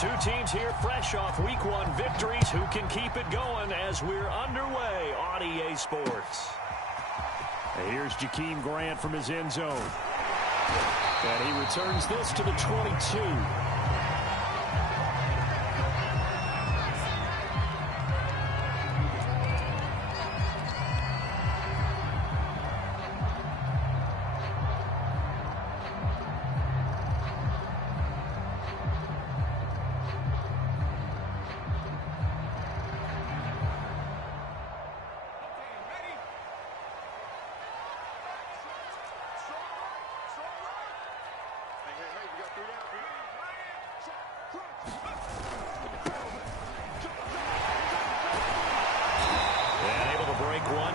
Two teams here fresh off Week 1 victories. Who can keep it going as we're underway on EA Sports? And here's Jakeem Grant from his end zone. And he returns this to the 22.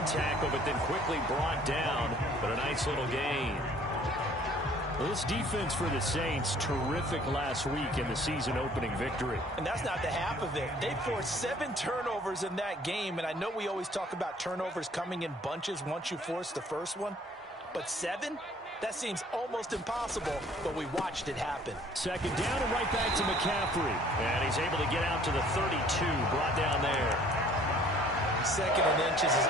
Tackle, but then quickly brought down, but a nice little gain. Well, this defense for the Saints, terrific last week in the season-opening victory. And that's not the half of it. They forced 7 turnovers in that game, and I know we always talk about turnovers coming in bunches once you force the first one, but 7? That seems almost impossible, but we watched it happen. Second down and right back to McCaffrey. And he's able to get out to the 32, brought down there. Second and inches is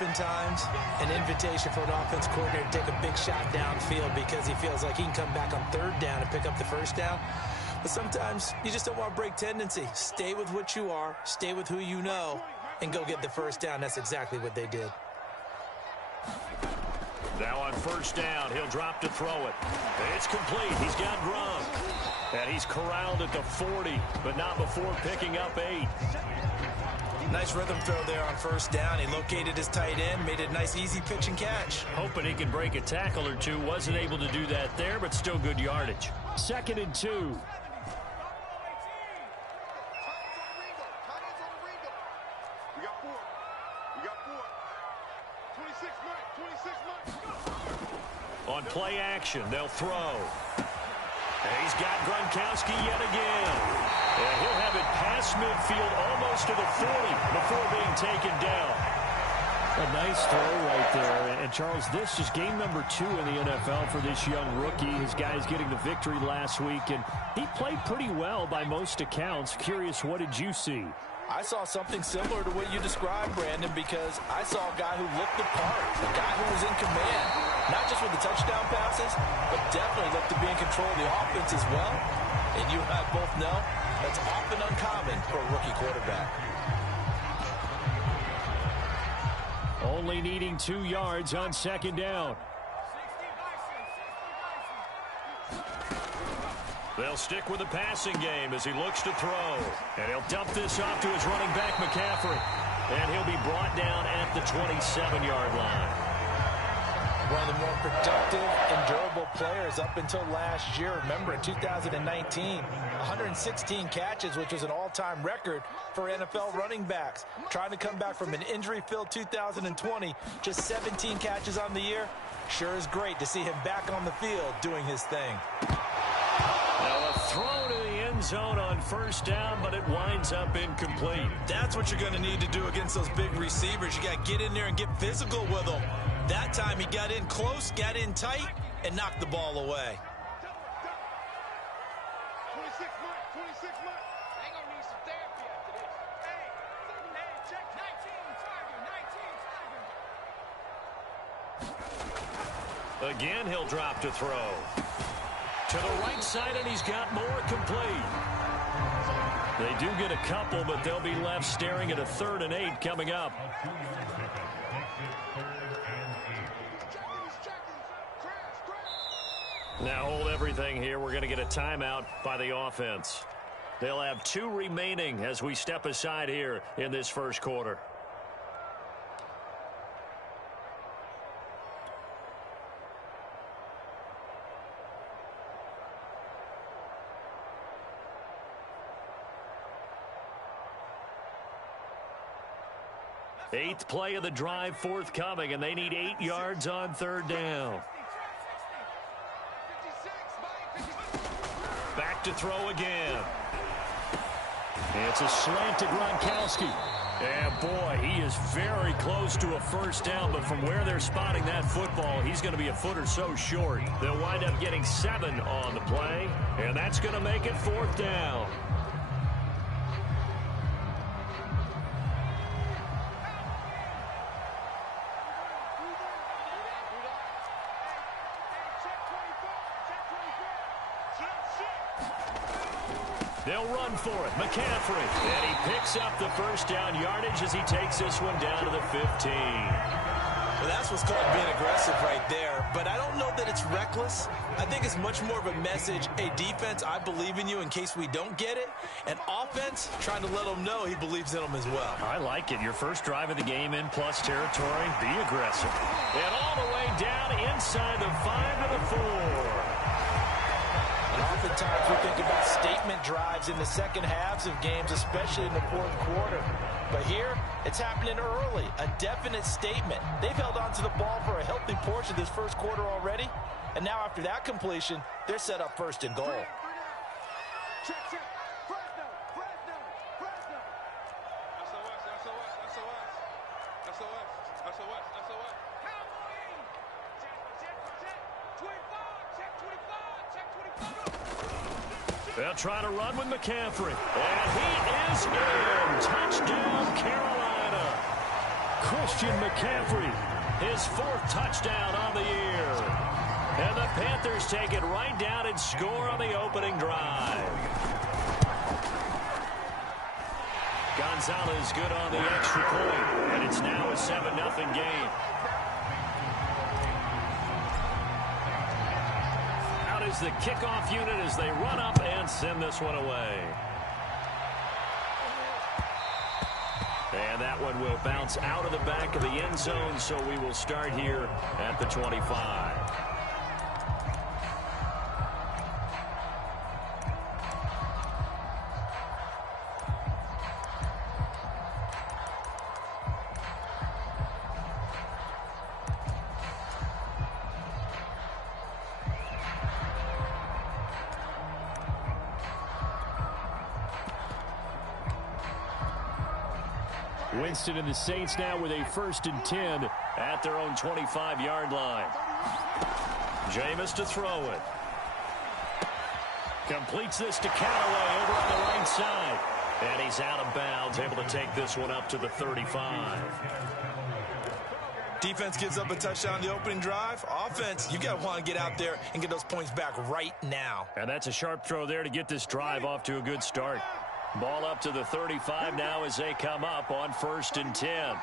oftentimes an invitation for an offense coordinator to take a big shot downfield because he feels like he can come back on third down and pick up the first down. But sometimes you just don't want to break tendency. Stay with what you are, stay with who you know, and go get the first down. That's exactly what they did. Now on first down, he'll drop to throw it. It's complete. He's got Gronk. And he's corralled at the 40, but not before picking up 8. Nice rhythm throw there on first down. He located his tight end, made it a nice, easy pitch and catch. Hoping he can break a tackle or two. Wasn't able to do that there, but still good yardage. Second and 2. You got 4. You got 4. 26 months. On play action, they'll throw. And he's got Gronkowski yet again. And he'll have it past midfield almost to the 40 before being taken down. A nice throw right there. And, Charles, this is game number 2 in the NFL for this young rookie. His guys getting the victory last week, and he played pretty well by most accounts. Curious, what did you see? I saw something similar to what you described, Brandon, because I saw a guy who looked the part, a guy who was in command, not just with the touchdown passes, but definitely looked to be in control of the offense as well. And you and I both know that's often uncommon for a rookie quarterback. Only needing 2 yards on second down. They'll stick with the passing game as he looks to throw. And he'll dump this off to his running back, McCaffrey. And he'll be brought down at the 27-yard line. One of the more productive and durable players up until last year. Remember, in 2019, 116 catches, which was an all-time record for NFL running backs. Trying to come back from an injury-filled 2020, just 17 catches on the year. Sure is great to see him back on the field doing his thing. Now a throw to the end zone on first down, but it winds up incomplete. That's what you're going to need to do against those big receivers. You got to get in there and get physical with them. That time he got in close, got in tight, and knocked the ball away. 26 months. They're going to need some therapy after this. Hey, check 19 target. Again, he'll drop to throw. To the right side, and he's got more complete. They do get a couple, but they'll be left staring at a 3rd and 8 coming up. Now hold everything here. We're going to get a timeout by the offense. They'll have 2 remaining as we step aside here in this first quarter. Eighth play of the drive forthcoming, and they need 8 yards on 3rd down. Back to throw again. It's a slant to Gronkowski. And boy, he is very close to a first down, but from where they're spotting that football, he's going to be a foot or so short. They'll wind up getting 7 on the play, and that's going to make it 4th down. They'll run for it. McCaffrey. And he picks up the first down yardage as he takes this one down to the 15. Well, that's what's called being aggressive right there. But I don't know that it's reckless. I think it's much more of a message. Hey, defense, I believe in you in case we don't get it. And offense, trying to let them know he believes in them as well. I like it. Your first drive of the game in plus territory. Be aggressive. And all the way down inside the 5 to the 4. And oftentimes we think about statement drives in the second halves of games, especially in the fourth quarter. But here, it's happening early, a definite statement. They've held on to the ball for a healthy portion of this first quarter already. And now after that completion, they're set up first and goal. Check, check. Fresno, Fresno, Fresno. SOS, SOS, SOS. SOS, SOS, SOS. Cowboy! Check, check, check. 25, check 25, check 25. They'll try to run with McCaffrey. And he is in. Touchdown, Carolina. Christian McCaffrey, his 4th touchdown on the year. And the Panthers take it right down and score on the opening drive. Gonzalez good on the extra point. And it's now a 7-0 game. Is the kickoff unit as they run up and send this one away. And that one will bounce out of the back of the end zone, so we will start here at the 25. Winston and the Saints now with a 1st and 10 at their own 25-yard line. Jameis to throw it. Completes this to Callaway over on the right side. And he's out of bounds, able to take this one up to the 35. Defense gives up a touchdown on the opening drive. Offense, you got to want to get out there and get those points back right now. And that's a sharp throw there to get this drive off to a good start. Ball up to the 35 now as they come up on 1st and 10.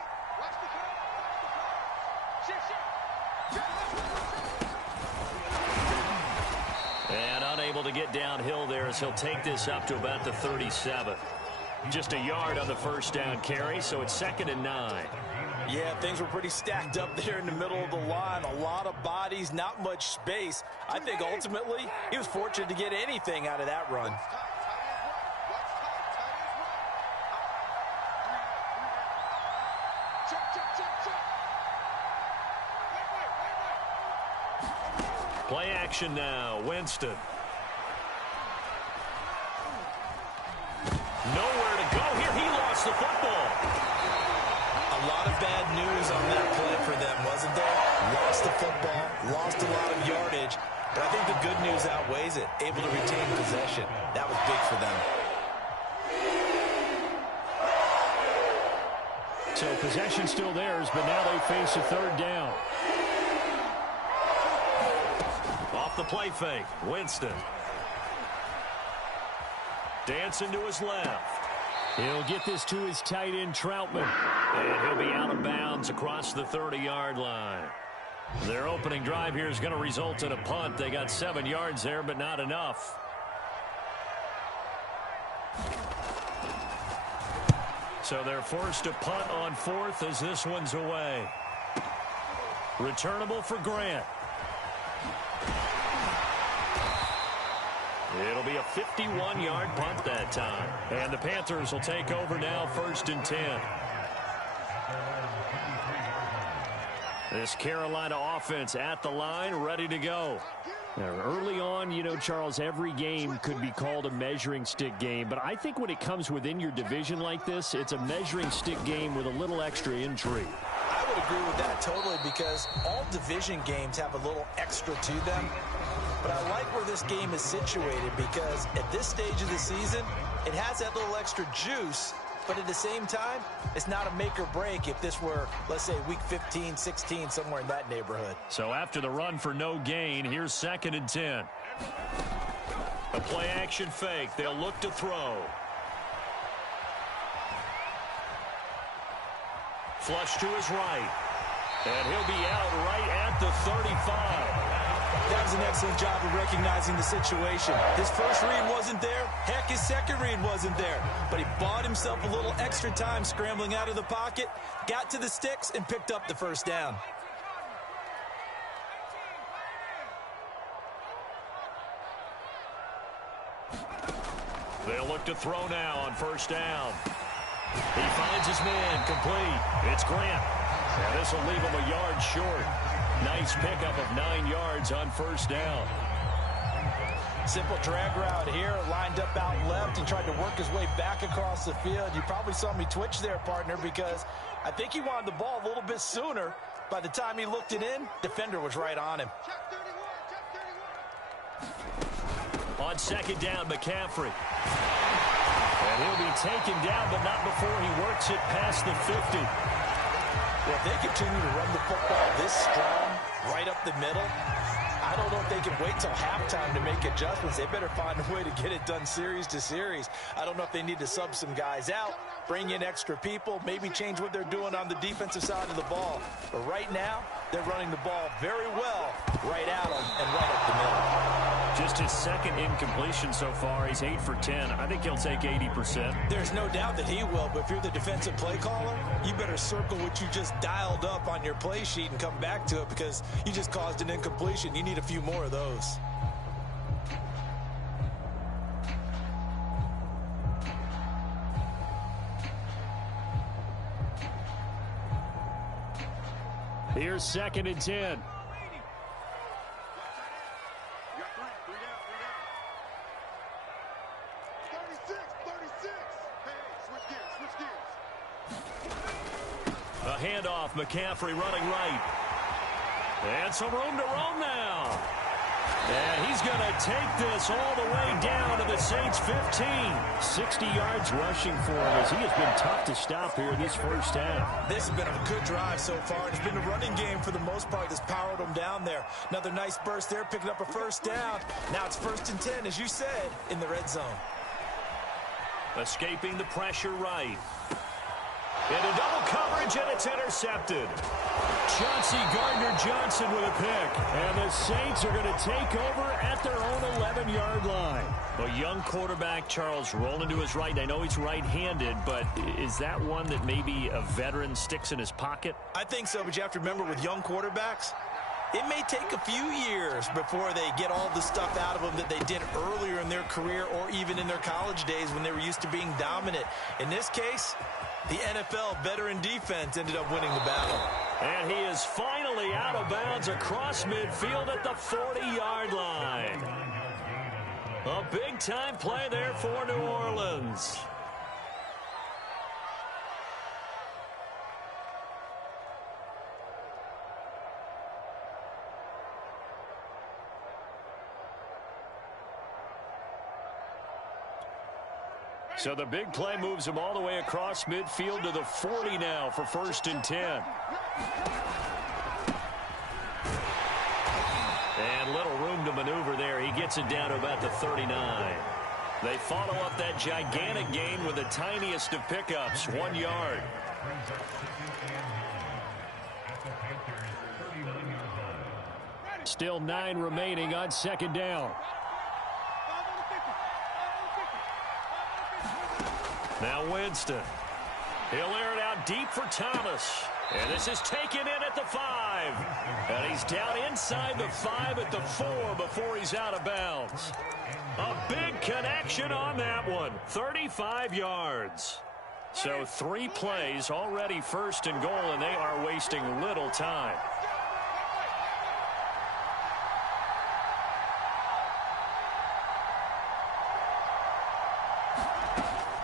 And unable to get downhill there as he'll take this up to about the 37. Just a yard on the first down carry, so it's 2nd and 9. Yeah, things were pretty stacked up there in the middle of the line. A lot of bodies, not much space. I think ultimately he was fortunate to get anything out of that run. Play action now. Winston. Nowhere to go here. He lost the football. A lot of bad news on that play for them, wasn't there? Lost the football, lost a lot of yardage. But I think the good news outweighs it. Able to retain possession. That was big for them. So possession still theirs, but now they face a 3rd down. Off the play fake, Winston. Dancing to his left. He'll get this to his tight end, Troutman. And he'll be out of bounds across the 30-yard line. Their opening drive here is going to result in a punt. They got 7 yards there, but not enough. So they're forced to punt on 4th as this one's away. Returnable for Grant. It'll be a 51-yard punt that time. And the Panthers will take over now, 1st and 10. This Carolina offense at the line, ready to go. Now, early on, you know, Charles, every game could be called a measuring stick game. But I think when it comes within your division like this, it's a measuring stick game with a little extra intrigue. I would agree with that totally because all division games have a little extra to them. But I like where this game is situated because at this stage of the season, it has that little extra juice. But at the same time, it's not a make or break if this were, let's say, week 15, 16, somewhere in that neighborhood. So after the run for no gain, here's 2nd and 10. A play-action fake. They'll look to throw. Flush to his right. And he'll be out right at the 35. That was an excellent job of recognizing the situation. His first read wasn't there. Heck, his second read wasn't there. But he bought himself a little extra time scrambling out of the pocket, got to the sticks, and picked up the first down. They'll look to throw now on first down. He finds his man complete. It's Grant. And this will leave him a yard short. Nice pickup of 9 yards on first down. Simple drag route here, lined up out left and tried to work his way back across the field. You probably saw me twitch there, partner, because I think he wanted the ball a little bit sooner. By the time he looked it in, defender was right on him. On second down, McCaffrey. And he'll be taken down, but not before he works it past the 50. Well, if they continue to run the football this strong, right up the middle, I don't know if they can wait till halftime to make adjustments. They better find a way to get it done series to series. I don't know if they need to sub some guys out, bring in extra people, maybe change what they're doing on the defensive side of the ball. But right now, they're running the ball very well right at them and right up the middle. Just his second incompletion so far. He's 8 for 10. I think he'll take 80%. There's no doubt that he will, but if you're the defensive play caller, you better circle what you just dialed up on your play sheet and come back to it because you just caused an incompletion. You need a few more of those. Here's second and 10. A handoff, McCaffrey running right. And some room to roam now. And he's going to take this all the way down to the Saints' 15. 60 yards rushing for him as he has been tough to stop here in this first half. This has been a good drive so far. It's been a running game for the most part that's powered him down there. Another nice burst there, picking up a first down. Now it's 1st and 10, as you said, in the red zone. Escaping the pressure right. Into double coverage, and it's intercepted. Chauncey Gardner-Johnson with a pick. And the Saints are going to take over at their own 11-yard line. A young quarterback, Charles, rolling to his right. I know he's right-handed, but is that one that maybe a veteran sticks in his pocket? I think so, but you have to remember with young quarterbacks, it may take a few years before they get all the stuff out of them that they did earlier in their career or even in their college days when they were used to being dominant. In this case, the NFL veteran defense ended up winning the battle. And he is finally out of bounds across midfield at the 40-yard line. A big-time play there for New Orleans. So the big play moves him all the way across midfield to the 40 now for 1st and 10. And little room to maneuver there. He gets it down to about the 39. They follow up that gigantic gain with the tiniest of pickups, 1 yard. Still 9 remaining on second down. Now Winston. He'll air it out deep for Thomas. And this is taken in at the 5. And he's down inside the 5 at the 4 before he's out of bounds. A big connection on that one. 35 yards. So 3 plays already 1st and goal, and they are wasting little time.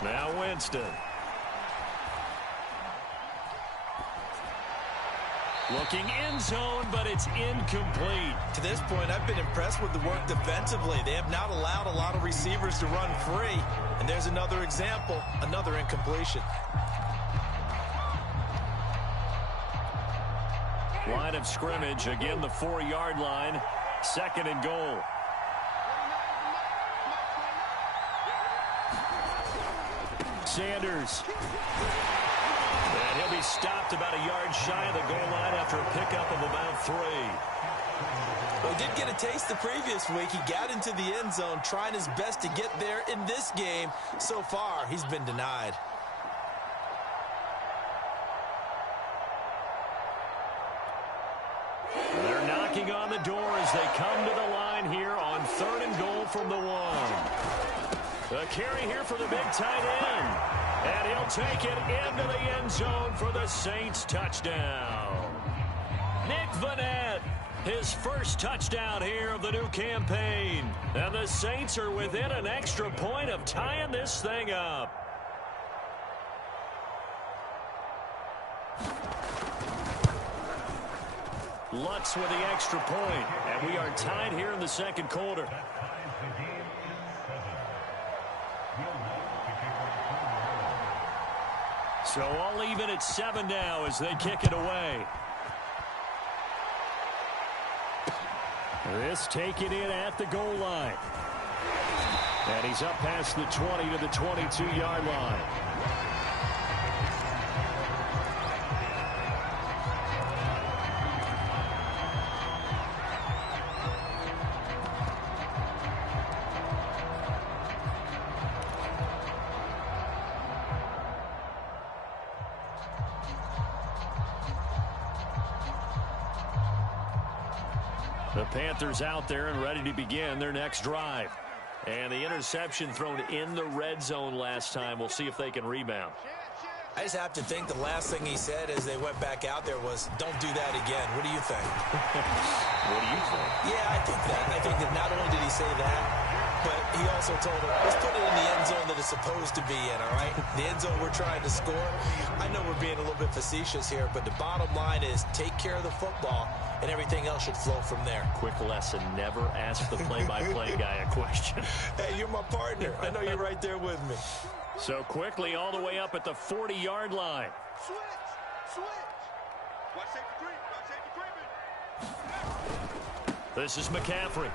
Now Winston. Looking end zone, but it's incomplete. To this point, I've been impressed with the work defensively. They have not allowed a lot of receivers to run free. And there's another example, another incompletion. Line of scrimmage, again the 4-yard line. 2nd and goal. Sanders. And he'll be stopped about a yard shy of the goal line after a pickup of about 3. Well, he did get a taste the previous week. He got into the end zone trying his best to get there in this game. So far, he's been denied. They're knocking on the door as they come to the line here on 3rd and goal from the 1. A carry here for the big tight end. And he'll take it into the end zone for the Saints touchdown. Nick Vannett, his first touchdown here of the new campaign. And the Saints are within an extra point of tying this thing up. Lutz with the extra point, and we are tied here in the second quarter. So all even at 7 now as they kick it away. This taken in at the goal line. And he's up past the 20 to the 22-yard line. The Panthers out there and ready to begin their next drive. And the interception thrown in the red zone last time. We'll see if they can rebound. I just have to think the last thing he said as they went back out there was, don't do that again. What do you think? What do you think? Yeah, I think that. I think that not only did he say that, but he also told him, let's put it in the end zone that it's supposed to be in, all right? The end zone we're trying to score. I know we're being a little bit facetious here, but the bottom line is take care of the football, and everything else should flow from there. Quick lesson, never ask the play-by-play guy a question. Hey, you're my partner. I know you're right there with me. So quickly all the way up at the 40-yard line. Switch. Watch safety creep. Watch safety creeping. This is McCaffrey.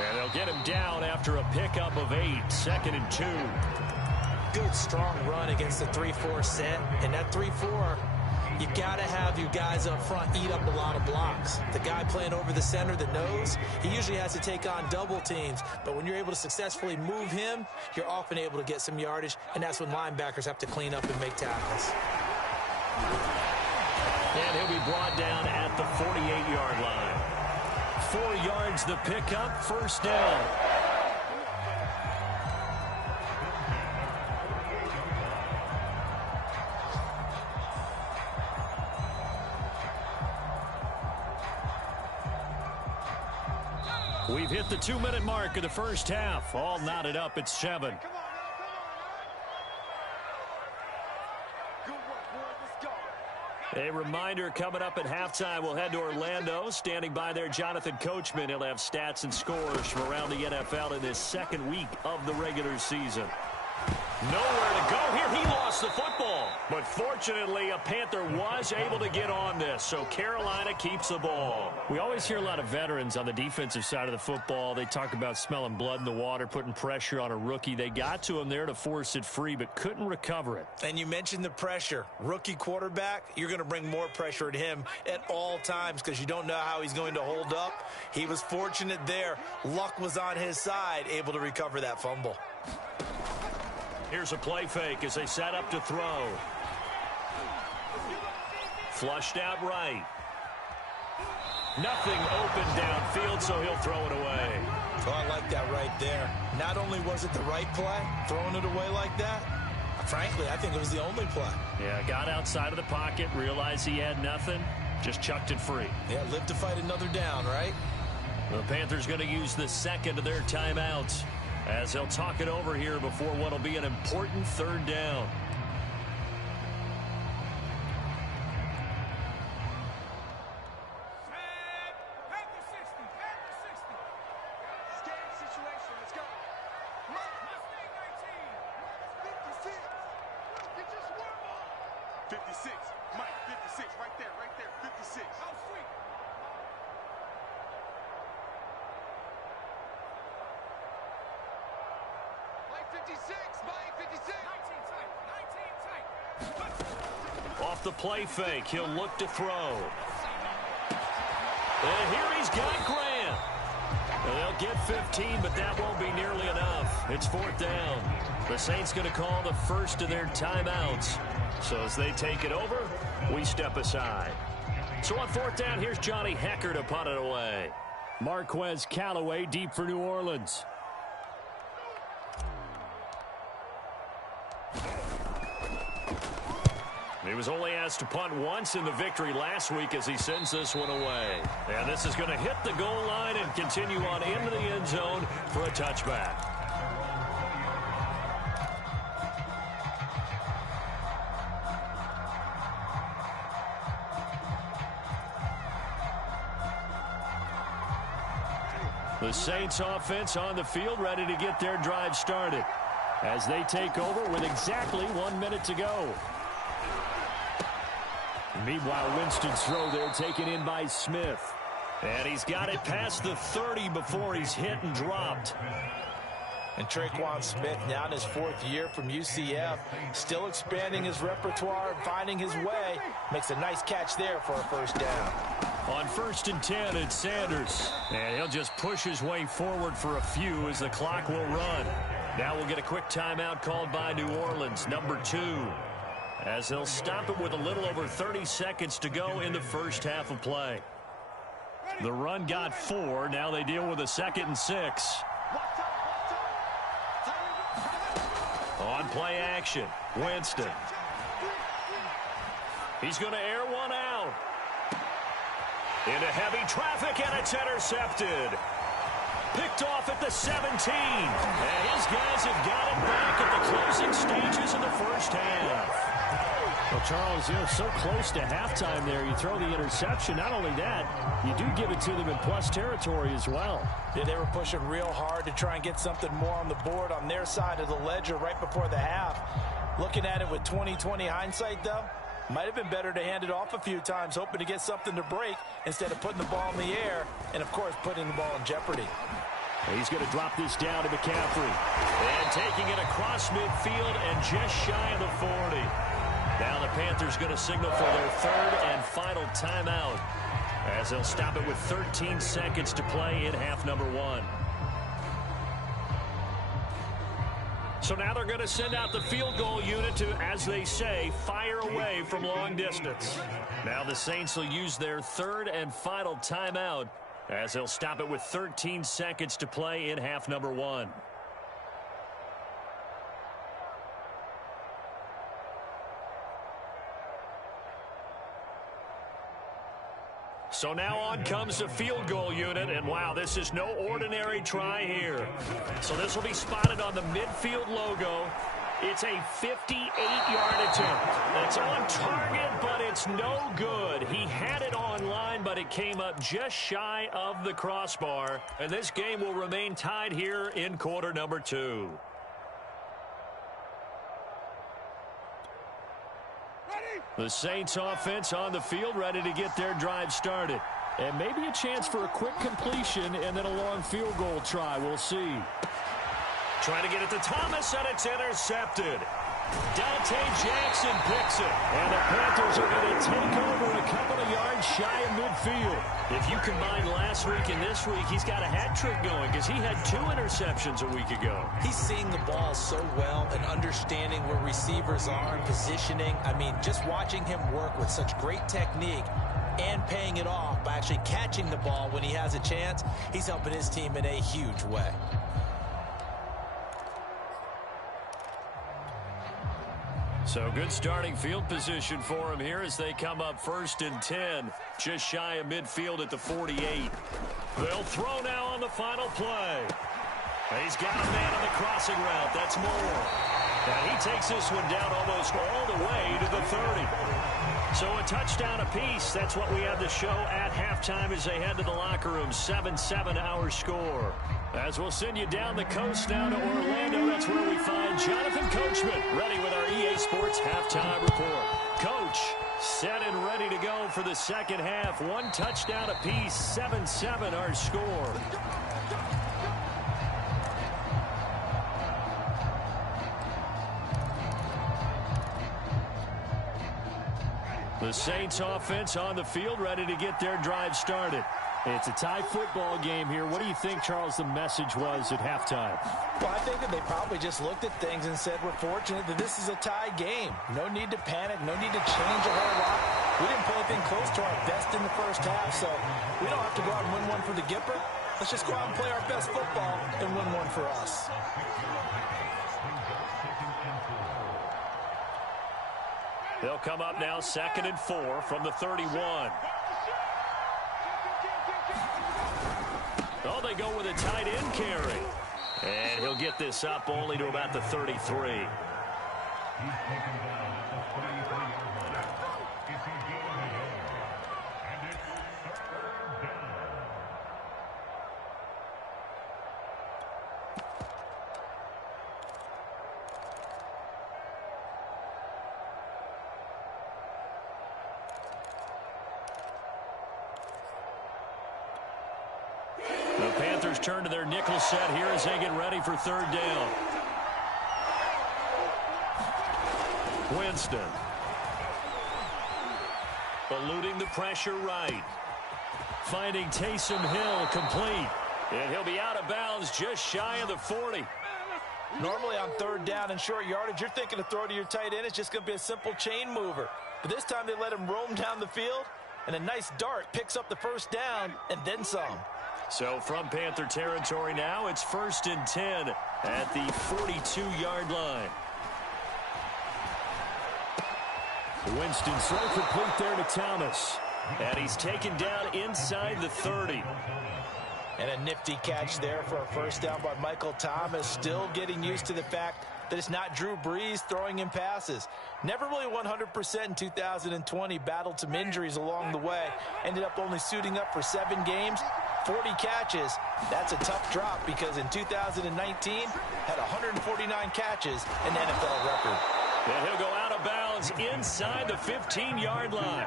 And they'll get him down after a pickup of 8, 2nd and 2. Good, strong run against the 3-4 set. And that 3-4, you got to have your guys up front eat up a lot of blocks. The guy playing over the center that knows, he usually has to take on double teams. But when you're able to successfully move him, you're often able to get some yardage, and that's when linebackers have to clean up and make tackles. And he'll be brought down at the 48-yard line. 4 yards the pickup, first down. We've hit the 2-minute mark of the first half. All knotted up at 7. Come on now. Good work, boys. Let's go. A reminder coming up at halftime, we'll head to Orlando. Standing by there, Jonathan Coachman. He'll have stats and scores from around the NFL in this second week of the regular season. Nowhere to go here. He lost the football. But fortunately, a Panther was able to get on this, so Carolina keeps the ball. We always hear a lot of veterans on the defensive side of the football. They talk about smelling blood in the water, putting pressure on a rookie. They got to him there to force it free, but couldn't recover it. And you mentioned the pressure. Rookie quarterback, you're going to bring more pressure at him at all times because you don't know how he's going to hold up. He was fortunate there. Luck was on his side, able to recover that fumble. Here's a play fake as they set up to throw. Flushed out right. Nothing open downfield, so he'll throw it away. Oh, I like that right there. Not only was it the right play, throwing it away like that, frankly, I think it was the only play. Yeah, got outside of the pocket, realized he had nothing, just chucked it free. Yeah, live to fight another down, right? The Panthers going to use the second of their timeouts as they'll talk it over here before what will be an important third down. Mike 56, Mike 56. off the play fake. He'll look to throw. And here he's got Grant. And they'll get 15, but that won't be nearly enough. It's fourth down. The Saints going to call the first of their timeouts. So as they take it over, we step aside. So on fourth down, here's Johnny Hecker to punt it away. Marquez Callaway deep for New Orleans. He was only asked to punt once in the victory last week as he sends this one away. And this is going to hit the goal line and continue on into the end zone for a touchback. The Saints offense on the field ready to get their drive started as they take over with exactly 1 minute to go. Meanwhile, Winston's throw there taken in by Smith. And he's got it past the 30 before he's hit and dropped. And Traquan Smith, now in his fourth year from UCF, still expanding his repertoire and finding his way. Makes a nice catch there for a first down. On 1st and 10, it's Sanders. And he'll just push his way forward for a few as the clock will run. Now we'll get a quick timeout called by New Orleans, number 2. As they'll stop it with a little over 30 seconds to go in the first half of play. The run got 4. Now they deal with a 2nd and 6. On play action, Winston. He's going to air one out. Into heavy traffic, and it's intercepted. Picked off at the 17. And his guys have got it back at the closing stages of the first half. Well, Charles, so close to halftime there. You throw the interception. Not only that, you do give it to them in plus territory as well. Yeah, they were pushing real hard to try and get something more on the board on their side of the ledger right before the half. Looking at it with 20/20 hindsight, though, might have been better to hand it off a few times, hoping to get something to break instead of putting the ball in the air and, of course, putting the ball in jeopardy. He's going to drop this down to McCaffrey. And taking it across midfield and just shy of the 40. Now the Panthers going to signal for their third and final timeout as they'll stop it with 13 seconds to play in half number 1. So now they're going to send out the field goal unit to, as they say, fire away from long distance. Now the Saints will use their third and final timeout as they'll stop it with 13 seconds to play in half number 1. So now on comes the field goal unit, and wow, this is no ordinary try here. So this will be spotted on the midfield logo. It's a 58-yard attempt. It's on target, but it's no good. He had it on line, but it came up just shy of the crossbar. And this game will remain tied here in quarter number 2. The Saints offense on the field ready to get their drive started. And maybe a chance for a quick completion and then a long field goal try. We'll see. Trying to get it to Thomas, and it's intercepted. Dante Jackson picks it. And the Panthers are going to take over a couple of yards shy of midfield. If you combine last week and this week, he's got a hat trick going because he had 2 interceptions a week ago. He's seeing the ball so well and understanding where receivers are and positioning. I mean, just watching him work with such great technique and paying it off by actually catching the ball when he has a chance, he's helping his team in a huge way. So good starting field position for him here as they come up 1st and 10, just shy of midfield at the 48. They'll throw now on the final play. He's got a man on the crossing route. That's Moore. And he takes this one down almost all the way to the 30. So a touchdown apiece. That's what we have to show at halftime as they head to the locker room. 7-7 our score. As we'll send you down the coast now to Orlando, that's where we find Jonathan Coachman, ready with our EA Sports Halftime Report. Coach, set and ready to go for the second half. 1 touchdown apiece, 7-7 our score. The Saints offense on the field, ready to get their drive started. It's a tie football game here. What do you think, Charles, the message was at halftime? Well, I think that they probably just looked at things and said, we're fortunate that this is a tie game. No need to panic, no need to change a whole lot. We didn't play anything close to our best in the first half, so we don't have to go out and win one for the Gipper. Let's just go out and play our best football and win one for us. They'll come up now 2nd and 4 from the 31. Oh, they go with a tight end carry. And he'll get this up only to about the 33. The Panthers turn to their nickel set here as they get ready for 3rd down. Winston. Eluding the pressure right. Finding Taysom Hill complete. And he'll be out of bounds just shy of the 40. Normally on 3rd down and short yardage, you're thinking to throw to your tight end. It's just going to be a simple chain mover. But this time they let him roam down the field, and a nice dart picks up the 1st down and then some. So from Panther territory now, it's 1st and 10 at the 42-yard line. Winston so complete there to Thomas. And he's taken down inside the 30. And a nifty catch there for a 1st down by Michael Thomas. Still getting used to the fact that it's not Drew Brees throwing him passes. Never really 100% in 2020. Battled some injuries along the way. Ended up only suiting up for 7 games. 40 catches. That's a tough drop because in 2019 had 149 catches, an NFL record. And he'll go out of bounds inside the 15-yard line.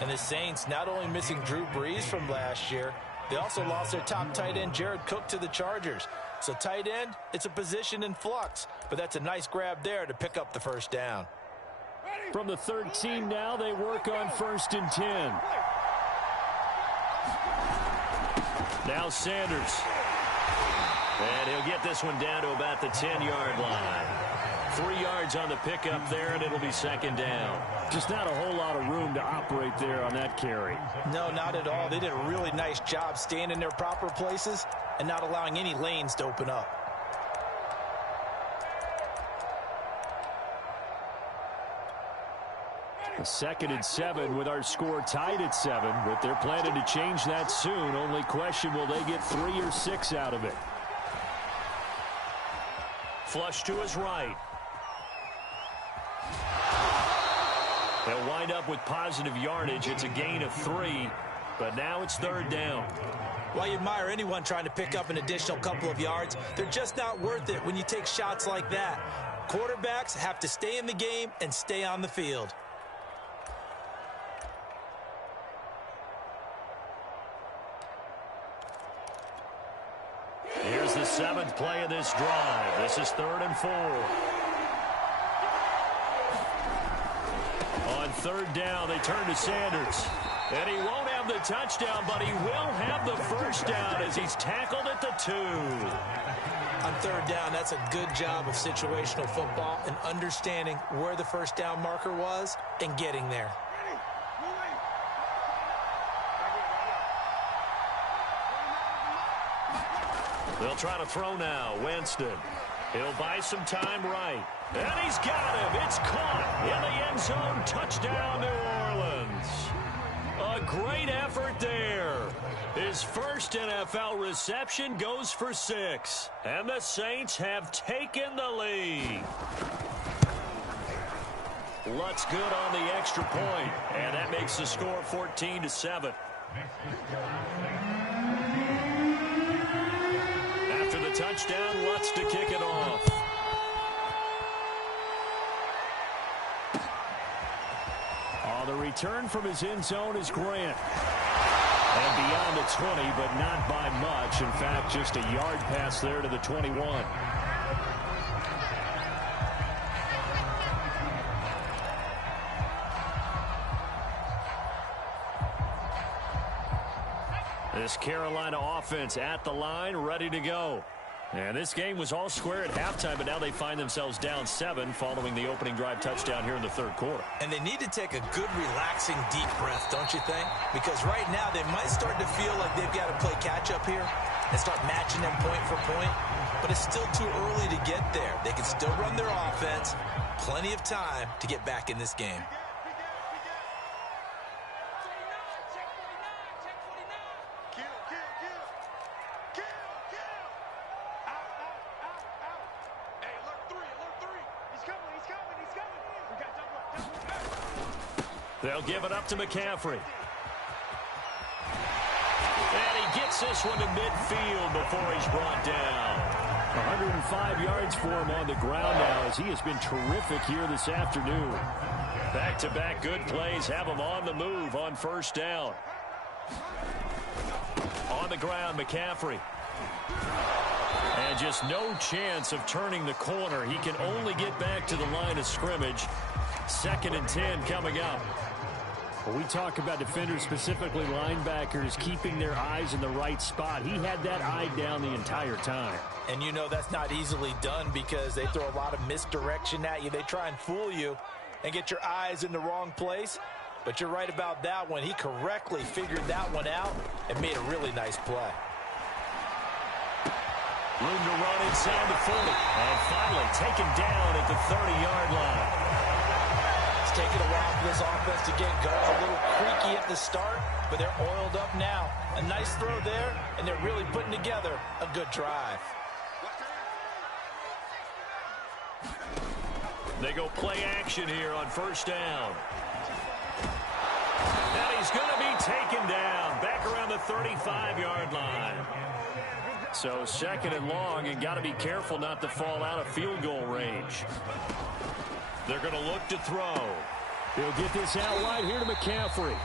And the Saints not only missing Drew Brees from last year, they also lost their top tight end Jared Cook to the Chargers. So tight end, it's a position in flux, but that's a nice grab there to pick up the 1st down. From the 13 now, they work on 1st and 10. Now Sanders. And he'll get this one down to about the 10-yard line. 3 yards on the pickup there, and it'll be 2nd down. Just not a whole lot of room to operate there on that carry. No, not at all. They did a really nice job staying in their proper places and not allowing any lanes to open up. A 2nd and 7 with our score tied at 7, but they're planning to change that soon. Only question, will they get 3 or 6 out of it? Flush to his right. They'll wind up with positive yardage. It's a gain of 3, but now it's 3rd down. While you admire anyone trying to pick up an additional couple of yards, they're just not worth it when you take shots like that. Quarterbacks have to stay in the game and stay on the field. Here's the 7th play of this drive. This is 3rd and 4. On 3rd down, they turn to Sanders. And he won't have the touchdown, but he will have the 1st down as he's tackled at the 2. On 3rd down, that's a good job of situational football and understanding where the 1st down marker was and getting there. They'll try to throw now. Winston. He'll buy some time right. And he's got him. It's caught in the end zone. Touchdown, New Orleans. A great effort there. His first NFL reception goes for 6. And the Saints have taken the lead. Lutz good on the extra point. And that makes the score 14-7. After the touchdown, Lutz to kick it off. The return from his end zone is Grant. And beyond the 20, but not by much. In fact, just a yard pass there to the 21. This Carolina offense at the line, ready to go. And this game was all square at halftime, but now they find themselves down 7 following the opening drive touchdown here in the third quarter. And they need to take a good, relaxing, deep breath, don't you think? Because right now they might start to feel like they've got to play catch-up here and start matching them point for point. But it's still too early to get there. They can still run their offense. Plenty of time to get back in this game. They'll give it up to McCaffrey. And he gets this one to midfield before he's brought down. 105 yards for him on the ground now as he has been terrific here this afternoon. Back-to-back good plays have him on the move on first down. On the ground, McCaffrey. And just no chance of turning the corner. He can only get back to the line of scrimmage. 2nd and 10 coming up. When we talk about defenders, specifically linebackers, keeping their eyes in the right spot, he had that eye down the entire time. And you know that's not easily done because they throw a lot of misdirection at you. They try and fool you and get your eyes in the wrong place. But you're right about that one. He correctly figured that one out and made a really nice play. Room to run inside the 40. And finally taken down at the 30-yard line. It's taken a while for this offense to get going. A little creaky at the start, but they're oiled up now. A nice throw there, and they're really putting together a good drive. They go play action here on first down. And he's going to be taken down back around the 35-yard line. So 2nd and long, and got to be careful not to fall out of field goal range. They're going to look to throw. He'll get this out wide here to McCaffrey.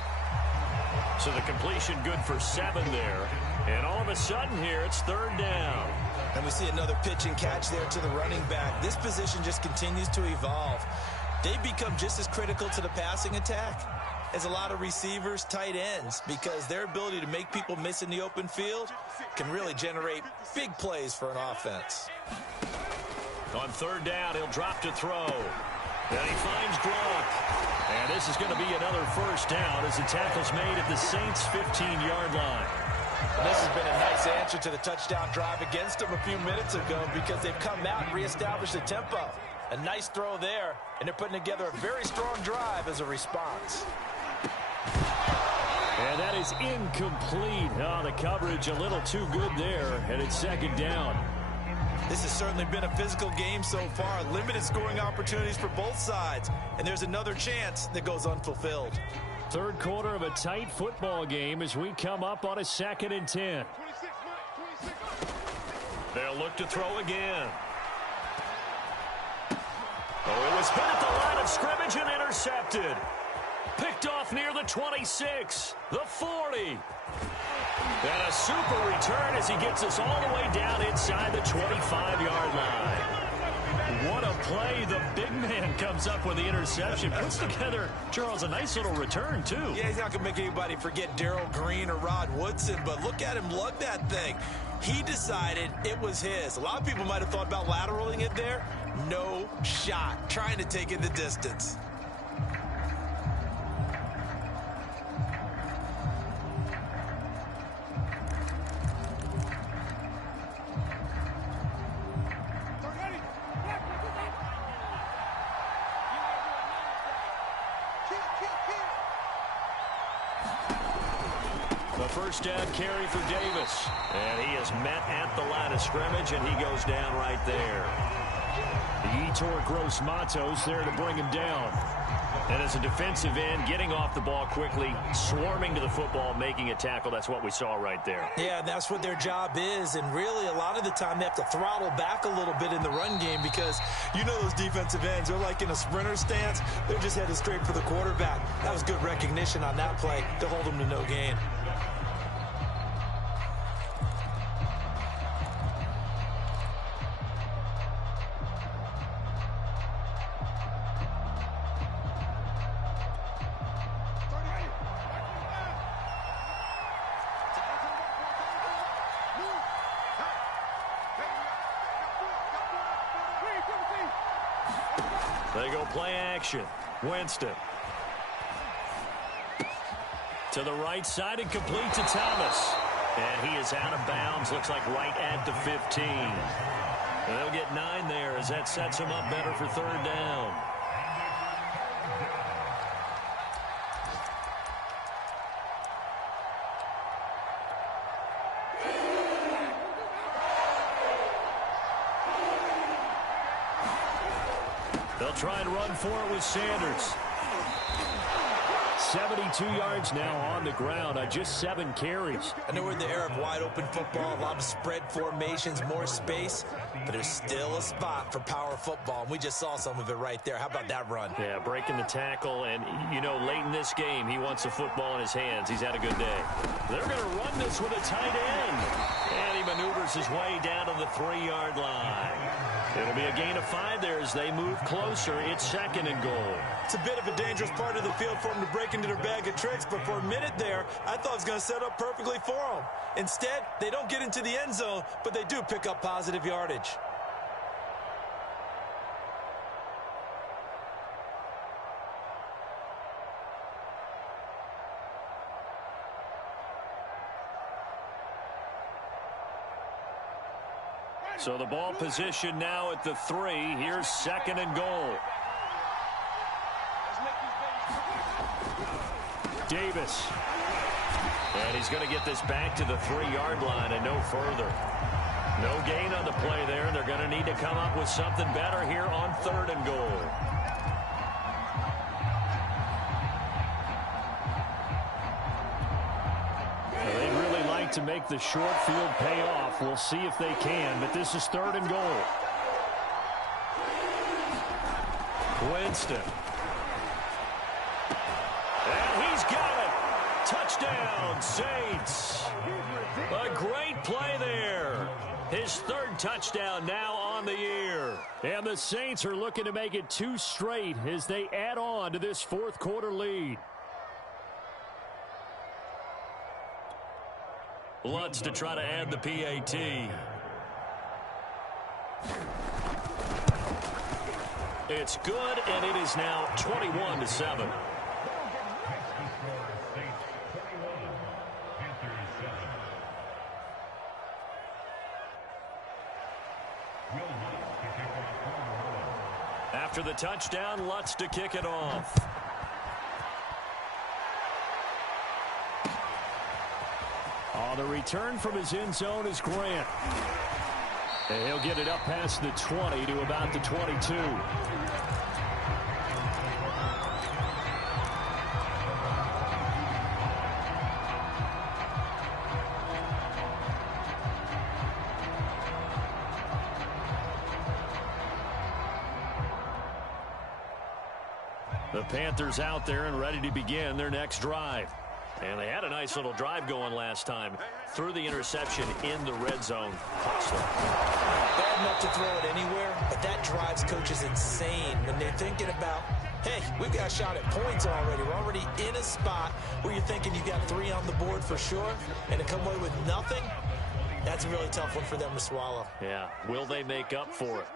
So the completion good for 7 there. And all of a sudden here, it's 3rd down. And we see another pitch and catch there to the running back. This position just continues to evolve. They've become just as critical to the passing attack as a lot of receivers, tight ends, because their ability to make people miss in the open field can really generate big plays for an offense. On 3rd down, he'll drop to throw. And he finds Gronk. And this is going to be another first down as the tackle's made at the Saints' 15-yard line. And this has been a nice answer to the touchdown drive against them a few minutes ago because they've come out and reestablished the tempo. A nice throw there, and they're putting together a very strong drive as a response. And that is incomplete. Oh, the coverage a little too good there, and it's 2nd down. This has certainly been a physical game so far. Limited scoring opportunities for both sides. And there's another chance that goes unfulfilled. 3rd quarter of a tight football game as we come up on a 2nd and 10. They'll look to throw again. Oh, it was hit at the line of scrimmage and intercepted. Picked off near the 26, the 40. And a super return as he gets us all the way down inside the 25-yard line. What a play. The big man comes up with the interception. Puts together, Charles, a nice little return, too. Yeah, he's not going to make anybody forget Darrell Green or Rod Woodson, but look at him lug that thing. He decided it was his. A lot of people might have thought about lateraling it there. No shot. Trying to take it the distance. First down carry for Davis. And he is met at the line of scrimmage, and he goes down right there. Yetur Gross-Matos there to bring him down. And as a defensive end, getting off the ball quickly, swarming to the football, making a tackle. That's what we saw right there. Yeah, that's what their job is. And really, a lot of the time, they have to throttle back a little bit in the run game because you know those defensive ends, they're like in a sprinter stance. They're just headed straight for the quarterback. That was good recognition on that play to hold them to no gain. They go play action. Winston. To the right side and complete to Thomas. And he is out of bounds. Looks like right at the 15. They'll get 9 there as that sets him up better for third down. They'll try and run for it with Sanders. 72 yards now on the ground on just 7 carries. I know we're in the era of wide-open football, a lot of spread formations, more space, but there's still a spot for power football, and we just saw some of it right there. How about that run? Yeah, breaking the tackle, and, you know, late in this game, he wants the football in his hands. He's had a good day. They're going to run this with a tight end, and he maneuvers his way down to the 3-yard line. It'll be a gain of 5 there as they move closer. It's 2nd and goal. It's a bit of a dangerous part of the field for them to break into their bag of tricks, but for a minute there, I thought it was going to set up perfectly for them. Instead, they don't get into the end zone, but they do pick up positive yardage. So the ball position now at the 3. Here's 2nd and goal. Davis. And he's going to get this back to the 3-yard line and no further. No gain on the play there. They're going to need to come up with something better here on 3rd and goal. They'd really like to make the short field pay off. We'll see if they can, but this is 3rd and goal. Winston. And he's got it. Touchdown, Saints. A great play there. His 3rd touchdown now on the year. And the Saints are looking to make it 2 straight as they add on to this 4th quarter lead. Lutz to try to add the PAT. It's good, and it is now 21-7. After the touchdown, Lutz to kick it off. On the return from his end zone is Grant. And he'll get it up past the 20 to about the 22. The Panthers out there and ready to begin their next drive. And they had a nice little drive going last time. Threw the interception in the red zone. Cost them. Bad enough to throw it anywhere, but that drives coaches insane when they're thinking about, hey, we've got a shot at points already. We're already in a spot where you're thinking you got 3 on the board for sure, and to come away with nothing, that's a really tough one for them to swallow. Yeah. Will they make up for it?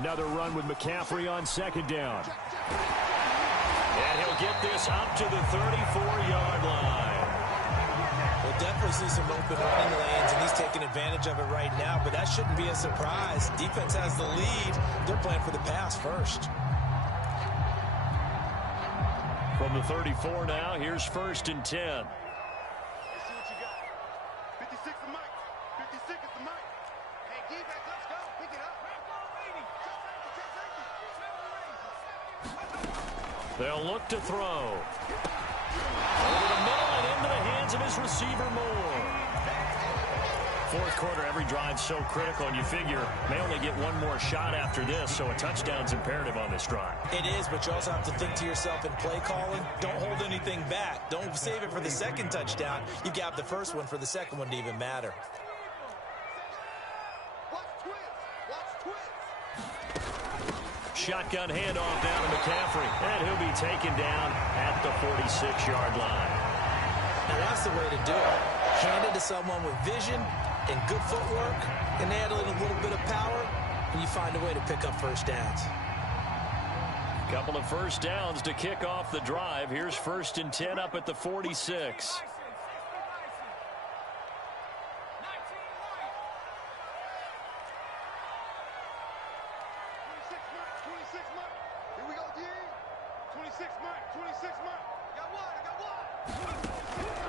Another run with McCaffrey on 2nd down. And he'll get this up to the 34-yard line. We'll definitely see some open running lanes, and he's taking advantage of it right now, but that shouldn't be a surprise. Defense has the lead. They're playing for the pass first. From the 34 now, here's 1st and 10. They'll look to throw. Over the middle and into the hands of his receiver, Moore. 4th quarter, every drive's so critical, and you figure may only get one more shot after this, so a touchdown's imperative on this drive. It is, but you also have to think to yourself in play calling, don't hold anything back. Don't save it for the 2nd touchdown. You got the 1st one for the 2nd one to even matter. Shotgun handoff down to McCaffrey, and he'll be taken down at the 46-yard line. Now that's the way to do it. Hand it to someone with vision and good footwork and add in a little bit of power, and you find a way to pick up first downs. Couple of first downs to kick off the drive. Here's 1st and 10 up at the 46.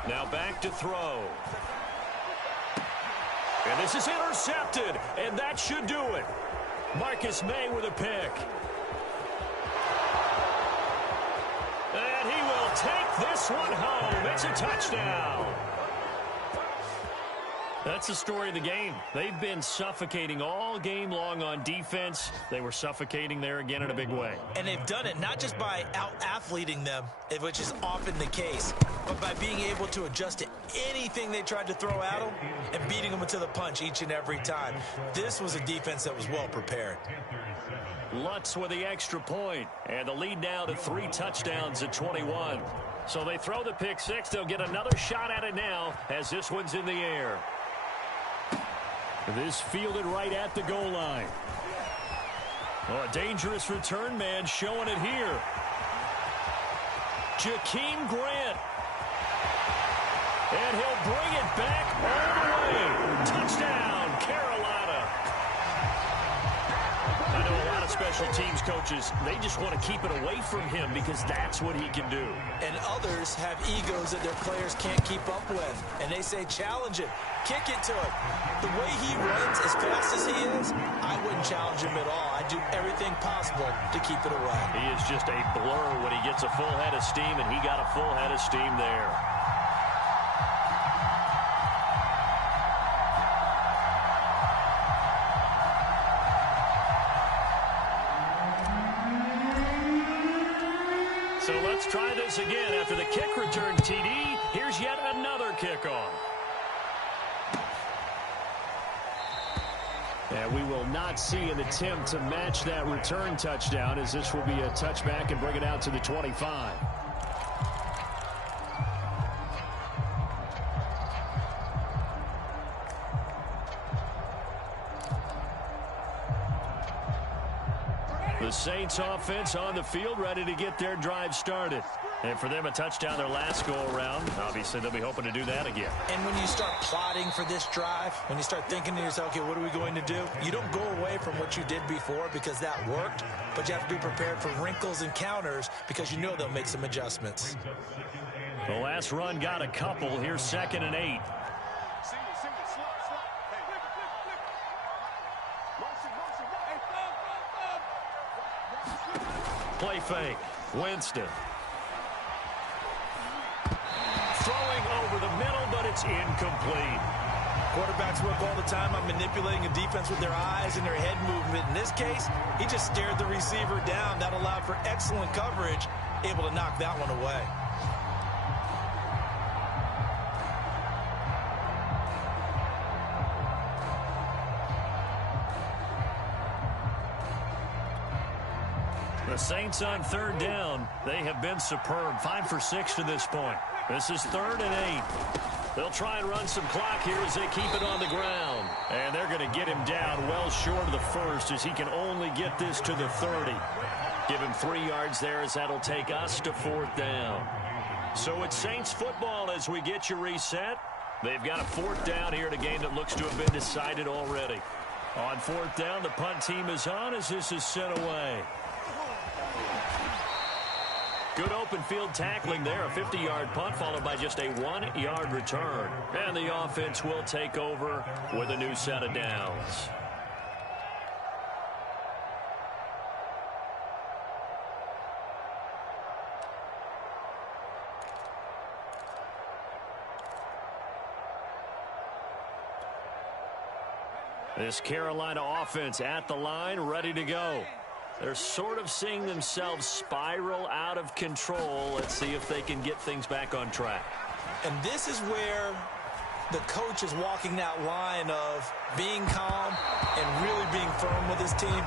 Now back to throw. And this is intercepted, and that should do it. Marcus May with a pick. And he will take this one home. It's a touchdown. That's the story of the game. They've been suffocating all game long on defense. They were suffocating there again in a big way. And they've done it not just by out-athleting them, which is often the case, but by being able to adjust to anything they tried to throw at them and beating them to the punch each and every time. This was a defense that was well prepared. Lutz with the extra point, and the lead now to 3 touchdowns at 21. So they throw the pick six. They'll get another shot at it now as this one's in the air. This fielded right at the goal line. Oh, a dangerous return man showing it here. Jakeem Grant. And he'll bring it back all the way. Touchdown, Carolina. I know a lot of special teams coaches, they just want to keep it away from him because that's what he can do. And others have egos that their players can't keep up with. And they say, challenge him. Kick it to him. The way he runs as fast as he is, I wouldn't challenge him at all. I'd do everything possible to keep it away. He is just a blur when he gets a full head of steam, and he got a full head of steam there. So let's try this again. After the kick return TD, here's yet another kickoff. And we will not see an attempt to match that return touchdown, as this will be a touchback and bring it out to the 25. The Saints offense on the field, ready to get their drive started. And for them, a touchdown their last go-around. Obviously, they'll be hoping to do that again. And when you start plotting for this drive, when you start thinking to yourself, okay, what are we going to do? You don't go away from what you did before because that worked, but you have to be prepared for wrinkles and counters because you know they'll make some adjustments. The last run got a couple. Here's 2nd and 8. Play fake. Winston. Throwing over the middle, but it's incomplete. Quarterbacks work all the time on manipulating a defense with their eyes and their head movement. In this case, he just stared the receiver down. That allowed for excellent coverage, able to knock that one away. The Saints on 3rd down. They have been superb. 5 for 6 to this point. This is 3rd and 8. They'll try and run some clock here as they keep it on the ground. And they're going to get him down well short of the first as he can only get this to the 30. Give him 3 yards there as that'll take us to 4th down. So it's Saints football as we get you reset. They've got a 4th down here in a game that looks to have been decided already. On 4th down, the punt team is on as this is sent away. Good open field tackling there. A 50-yard punt followed by just a 1-yard return. And the offense will take over with a new set of downs. This Carolina offense at the line, ready to go. They're sort of seeing themselves spiral out of control. Let's see if they can get things back on track. And this is where the coach is walking that line of being calm and really being firm with his team.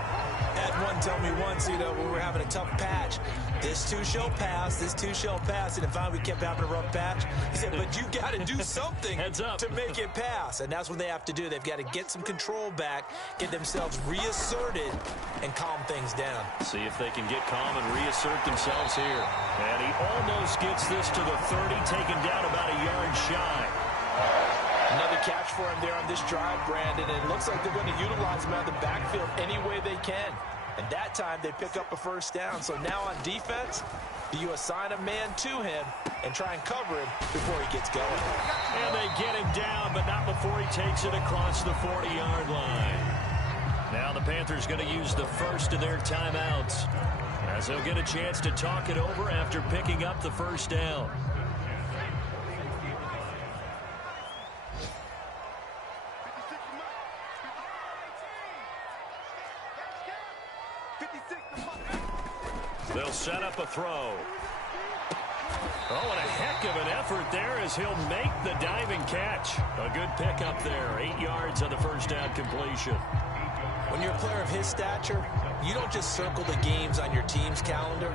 Had one tell me once, when we were having a tough patch, this too shall pass, this too shall pass. And if we kept having a rough patch, he said, but you got to do something to make it pass. And that's what they have to do. They've got to get some control back, get themselves reasserted, and calm things down. See if they can get calm and reassert themselves here. And he almost gets this to the 30, taken down about a yard shy. Another catch for him there on this drive, Brandon, and it looks like they're going to utilize him out of the backfield any way they can. And that time they pick up a first down. So now on defense, you assign a man to him and try and cover him before he gets going. And they get him down, but not before he takes it across the 40-yard line. Now the Panthers going to use the first of their timeouts, as they'll get a chance to talk it over after picking up the first down. They'll set up a throw. Oh, and a heck of an effort there as he'll make the diving catch. A good pickup there. 8 yards on the first down completion. When you're a player of his stature, you don't just circle the games on your team's calendar.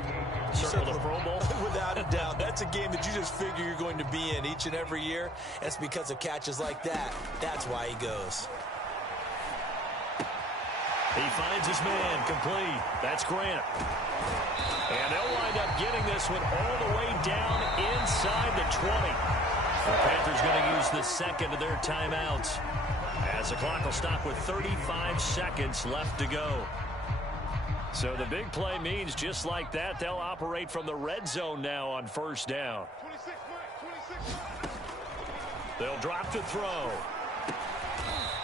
You circle the Pro Bowl? Without a doubt. That's a game that you just figure you're going to be in each and every year. That's because of catches like that. That's why he goes. He finds his man complete. That's Grant. And they'll wind up getting this one all the way down inside the 20. The Panthers going to use the second of their timeouts, as the clock will stop with 35 seconds left to go. So the big play means just like that, they'll operate from the red zone now on first down. 26, Mike, 26. They'll drop to throw.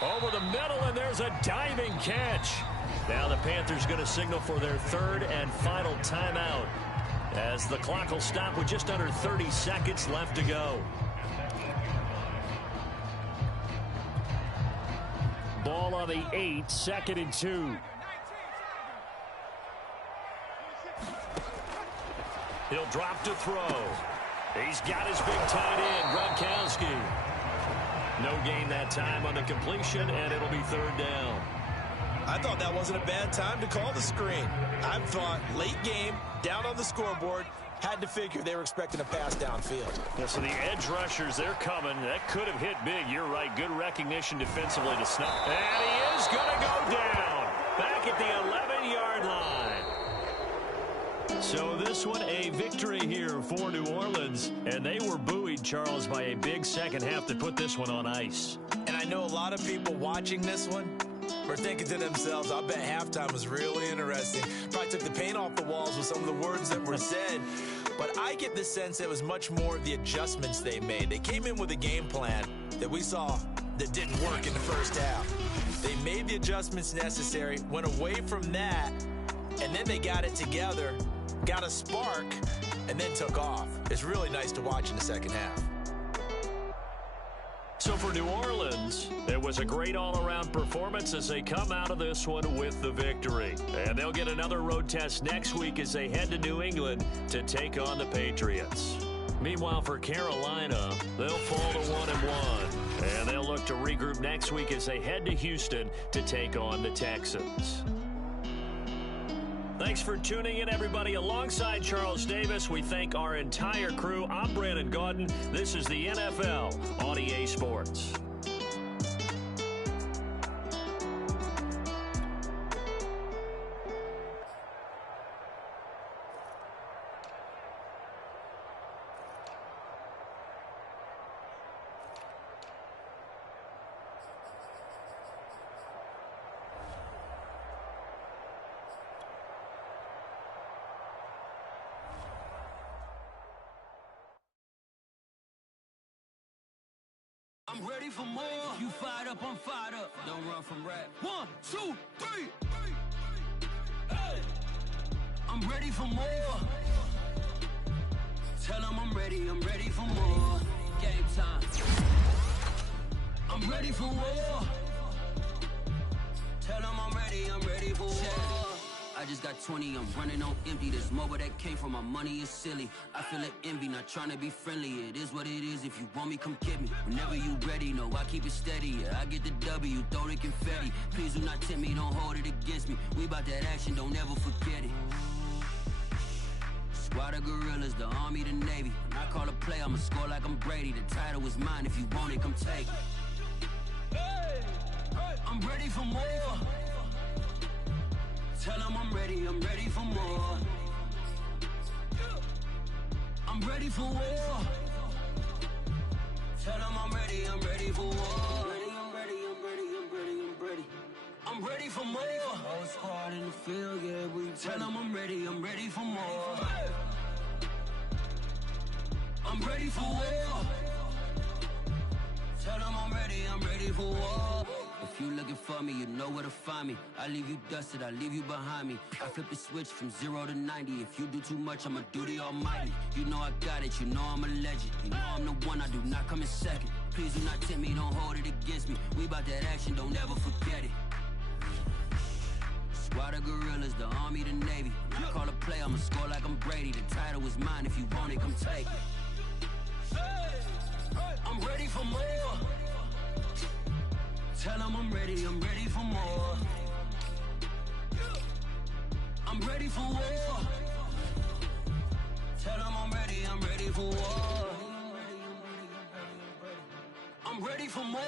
Over the middle, and there's a diving catch. Now the Panthers going to signal for their third and final timeout, as the clock will stop with just under 30 seconds left to go. Ball on the 8, 2nd and 2. He'll drop to throw. He's got his big tight end, Gronkowski. No gain that time on the completion, and it'll be third down. I thought that wasn't a bad time to call the screen. I thought late game, down on the scoreboard, had to figure they were expecting a pass downfield. Yeah, so the edge rushers, they're coming. That could have hit big. You're right. Good recognition defensively to snap. And he is going to go down back at the 11-yard line. So this one, a victory here for New Orleans. And they were buoyed, Charles, by a big second half that put this one on ice. And I know a lot of people watching this one were thinking to themselves, I bet halftime was really interesting. Probably took the paint off the walls with some of the words that were said. But I get the sense it was much more of the adjustments they made. They came in with a game plan that we saw that didn't work in the first half. They made the adjustments necessary, went away from that, and then they got it together, got a spark, and then took off. It's really nice to watch in the second half. So for New Orleans, it was a great all-around performance as they come out of this one with the victory. And they'll get another road test next week as they head to New England to take on the Patriots. Meanwhile, for Carolina, they'll fall to 1-1. And they'll look to regroup next week as they head to Houston to take on the Texans. Thanks for tuning in, everybody. Alongside Charles Davis, we thank our entire crew. I'm Brandon Gaudin. This is the NFL on EA Sports. I'm ready for more. You fired up, I'm fired up. Don't run from rap. 1, 2, 3. Hey. I'm ready for more. Tell them I'm ready for more. Game time. I'm ready for war. Tell them I'm ready for war. I just just got 20, I'm running on empty. There's more where that came from, my money is silly. I feel it envy, not trying to be friendly. It is what it is, if you want me, come get me. Whenever you ready, no, I keep it steady. Yeah, I get the W, throw the confetti. Please do not tempt me, don't hold it against me. We bout that action, don't ever forget it. Squad of gorillas, the army, the navy. When I call a play, I'ma score like I'm Brady. The title is mine, if you want it, come take it. I'm ready for more. Tell them I'm ready for more. I'm ready for war. Tell them I'm ready for war. I'm ready for more. Whole squad in the field, yeah, we tell them I'm ready for more. I'm ready for war. Tell them I'm ready for war. If you looking for me, you know where to find me. I leave you dusted, I leave you behind me. I flip the switch from 0 to 90. If you do too much, I'ma do the almighty. You know I got it, you know I'm a legend. You know I'm the one, I do not come in second. Please do not tempt me, don't hold it against me. We bout that action, don't ever forget it. Squad of gorillas, the army, the navy. When I call a play, I'ma score like I'm Brady. The title is mine, if you want it, come take it. I'm ready for more. Tell them I'm ready for more. I'm ready for war. Tell them I'm ready for war. I'm ready for more.